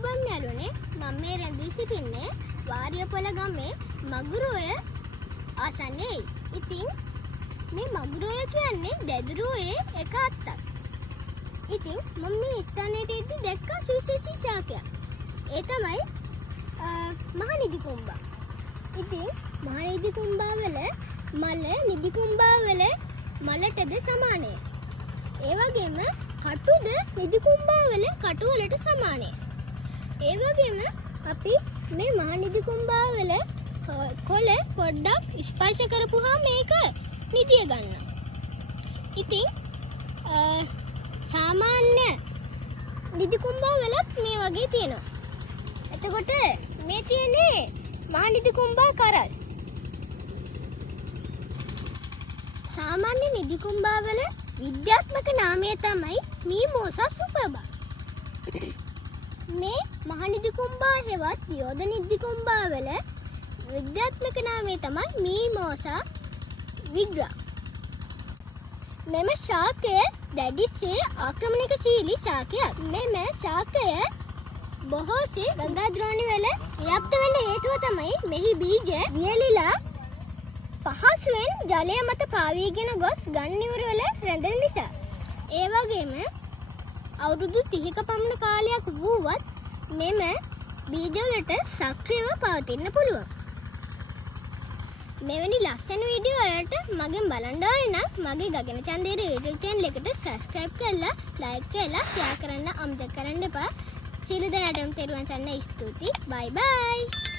ආයුබෝවන් යාළුවනේ මම මේ රැඳී සිටින්නේ වාරියපොළ ගමේ මගුරුය ආසන්නයේ. ඉතින් මේ මගුරුය කියන්නේ දැදුරුවේ එක අත්තක්. ඉතින් මම මේ ස්ථානයට එද්දි දැක්කා සුවිශේෂී ශාකයක්. ඒ තමයි මහනිදි කුඹා. ඉතින් මහනිදි කුඹා වල මල නිදි කුඹා වල මලටද සමානයි. ඒ වගේම කටුද නිදි කුඹා වල කටු වලට සමානයි. ඒ වගේම අපි මේ මහ නිදි කුඹා වල කොළ පොඩ්ඩක් ස්පර්ශ කරපුවාම මේක නිදිය ගන්නවා. ඉතින් සාමාන්‍ය නිදි කුඹා වලත් මේ වගේ තියෙනවා. එතකොට මේ තියෙන්නේ මහ නිදි කුඹා කරල්. සාමාන්‍ය නිදි කුඹා වල විද්‍යාත්මක නාමය තමයි මීමෝසා සුපර්බා. මේ මහ නිදි කුඹා හෙවත් යෝධ නිදි කුඹා වල විද්‍යාත්මක නාමය තමයි මීමෝසා විග්‍රා. මෙම ශාකය දැඩිසේ ආක්‍රමණිකශීලී ශාකයක්. මෙම ශාකය බොහෝසේ ගංගා ද්‍රෝණි වල ව්‍යාප්ත වෙන්න හේතුව තමයි මෙහි බීජ වියලිලා පහසුවෙන් ජලය මත පාවීගෙන ගොස් ගන්නිවර වල රැඳෙන නිසා. ඒ වගේම අවුරුදු 30ක පමණ කාලයක් වුවත් මෙම බීජවලට සක්‍රියව පවතින්න පුළුවන්. මෙවැනි ලස්සන වීඩියෝ වලට මගෙන් බලන්න ඕන නම් මගේ ගගන චන්දේර YouTube channel එකට subscribe කරලා like කරලා share කරන්න අමතක කරන්න එපා. සියලු දෙනාටම තෙරුවන් සරණයි. ස්තුතියි. bye bye.